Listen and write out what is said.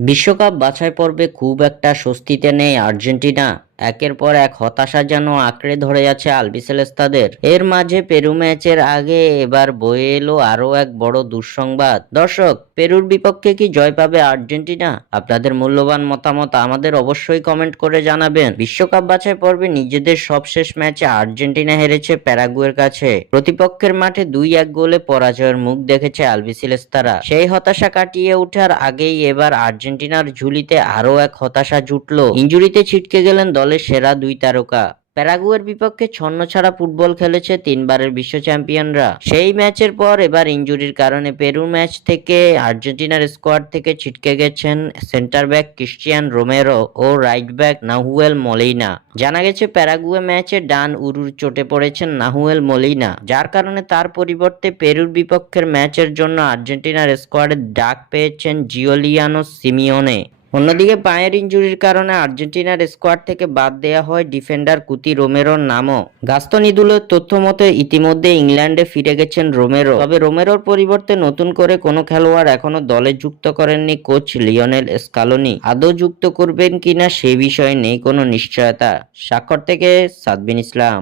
বিশ্বকাপ বাছাই পর্বে খুব একটা স্বস্তিতে নেই আর্জেন্টিনা। একের পর এক হতাশা যেন আঁকড়ে ধরে আছে আলবিসেলেস্তাদের। এর মাঝে পেরু ম্যাচের আগে এবার বয়ে এলো আরো এক বড় দুঃসংবাদ। দর্শক, পেরুর বিপক্ষে কি জয় পাবে আর্জেন্টিনা? আপনাদের মূল্যবান মতামত আমাদের অবশ্যই কমেন্ট করে জানাবেন। বিশ্বকাপ বাছাই পর্বে নিজেদের সবশেষ ম্যাচে আর্জেন্টিনা হেরেছে প্যারাগুয়ের কাছে। প্রতিপক্ষের মাঠে 2-1 গোলে পরাজয়ের মুখ দেখেছে আলবিসেলেস্তারা। সেই হতাশা কাটিয়ে ওঠার আগেই এবার আর্জেন্টিনার ঝুলিতে আরো এক হতাশা জুটলো। ইনজুরিতে ছিটকে গেলেন দলের সেরা 2 তারকা। প্যারাগুয়ের বিপক্ষে ছন্নছাড়া ফুটবল খেলেছে 3বারের বিশ্ব চ্যাম্পিয়নরা। সেই ম্যাচের পর এবার ইনজুরির কারণে পেরু ম্যাচ থেকে আর্জেন্টিনার স্কোয়াড থেকে ছিটকে গেছেন সেন্টার ব্যাক ক্রিস্টিয়ান রোমেরো ও রাইট ব্যাক নাহুয়েল মলিনা। জানা গেছে প্যারাগুয়ে ম্যাচে ডান উরুর চোটে পড়েছেন নাহুয়েল মলিনা, যার কারণে তার পরিবর্তে পেরুর বিপক্ষের ম্যাচের জন্য আর্জেন্টিনার স্কোয়াডে ডাক পেয়েছেন জিওলিয়ানো সিমিওনে। অন্যদিকে পায়ের ইনজুরির কারণে আর্জেন্টিনার স্কোয়াড থেকে বাদ দেয়া হয় ডিফেন্ডার কুতি রোমেরোর নামও। গাস্তন ইদুলের তথ্য মতে ইতিমধ্যে ইংল্যান্ডে ফিরে গেছেন রোমেরো। তবে রোমেরোর পরিবর্তে নতুন করে কোনো খেলোয়াড় এখনো দলে যুক্ত করেননি কোচ লিওনেল স্কালোনি। আদৌ যুক্ত করবেন কিনা সে বিষয়ে নেই কোনো নিশ্চয়তা। স্বাক্ষর থেকে সাদবিন ইসলাম।